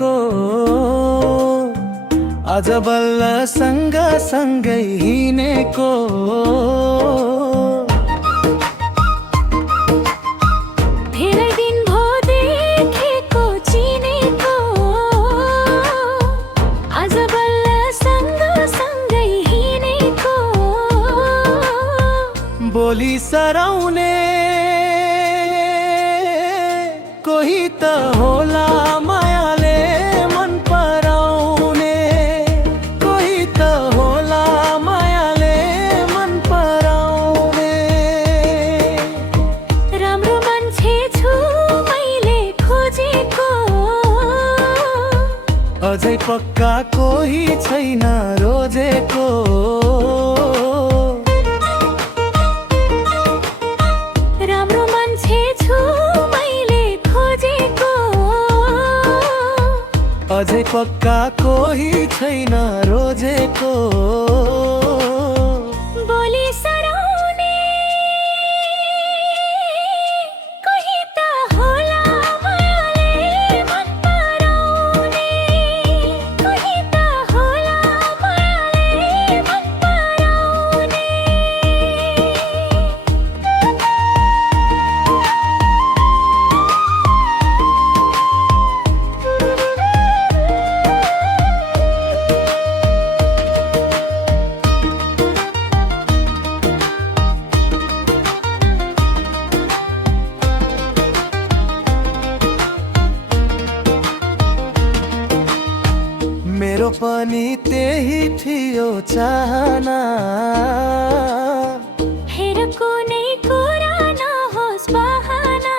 को आज बल्ल सँगसँगै हिँडेको। धेरै दिन भो देखेको चिनेको, आज बल्ल सँगसँगै हिँडेको। बोली सराउने कोही त होला मायाले मन पराउने, कोही त होला मायाले मन पराउने। राम्रो मान्छे छु मैले खोजेको, अझै पक्का कोही छैन रोजेको। राम्रो मान्छे छु मैले खोजेको, अझै पक्का कोही छैन रोजेको। बोली सराउने कोही त होला मायाले मन पराउने, कोही त होला मायाले मन पराउने। मेरो पनि त्यही थियो चाहना, हेर कुनै कुरा नहोस् बहाना।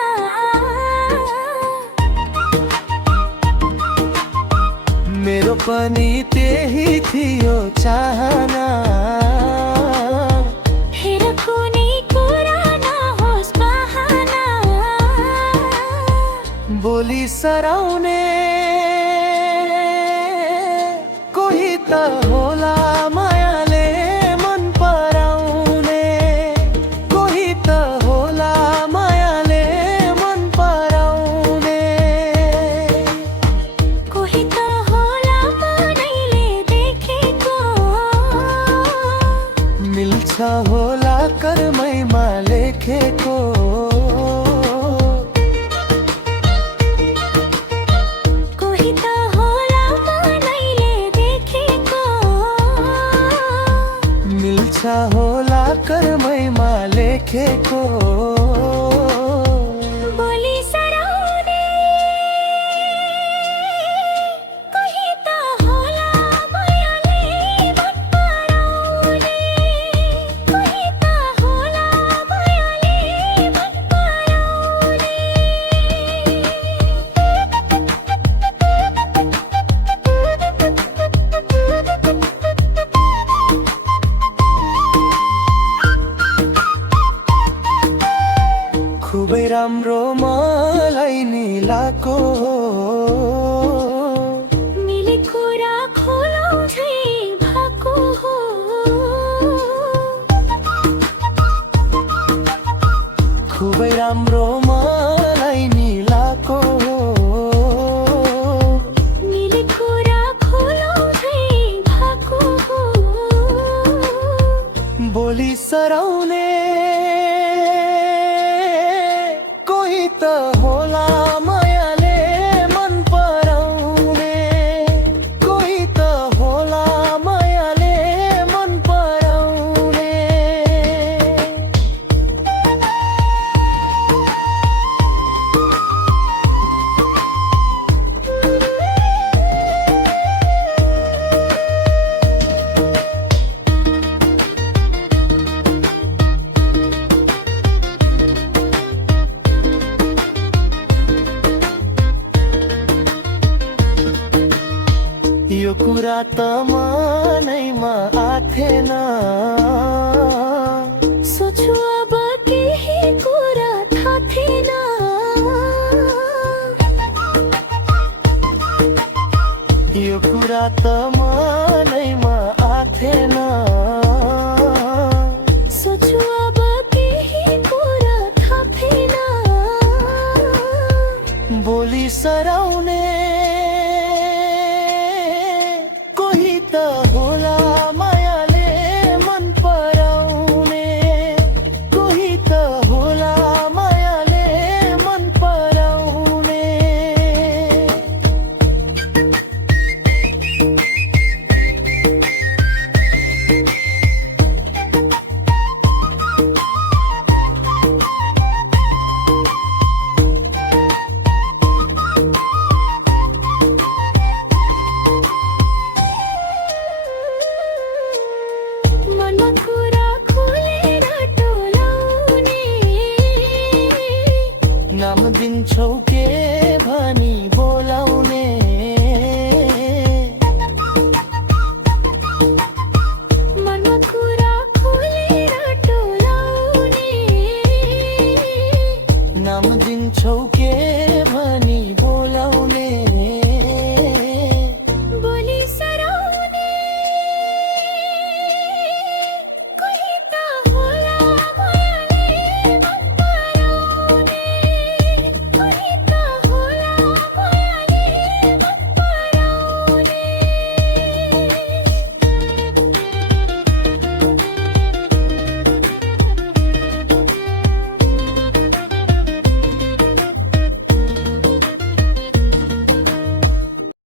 मेरो पनि त्यही थियो चाहना, हेर कुनै कुरा नहोस् बहाना। बोली सराउने कोही त होला मायाले मन पराउने, कोही त होला मायाले मन पराउने। कोही त होला मनैले देखेको, मिल्छ होला कर्मैमा लेखेको। कोही त होला मनैले देखेको, मिल्छ होला कर्मैमा लेखेको। बोली सराउने कोही त होला मायाले मन पराउने, कोही त होला मायाले मन पराउने। खुबै राम्रो मलाई नि लाको, मिले कुरा खोलाउँछै भएको हो। खुबै राम्रो मलाई नि लाको, मिले कुरा खोलाउँछै भएको हो। बोली सराउने कोही त होला मायाले मन पराउने, कोही त होला मायाले मन पराउने। यो कुरा त मनैमा आथेन, सोच्छु अब केही कुरा थाहा थिएन। यो कुरा त मनैमा आथेन, सोच्छु अब केही कुरा थाहा थिएन। बोली सराउने दिन्छौ के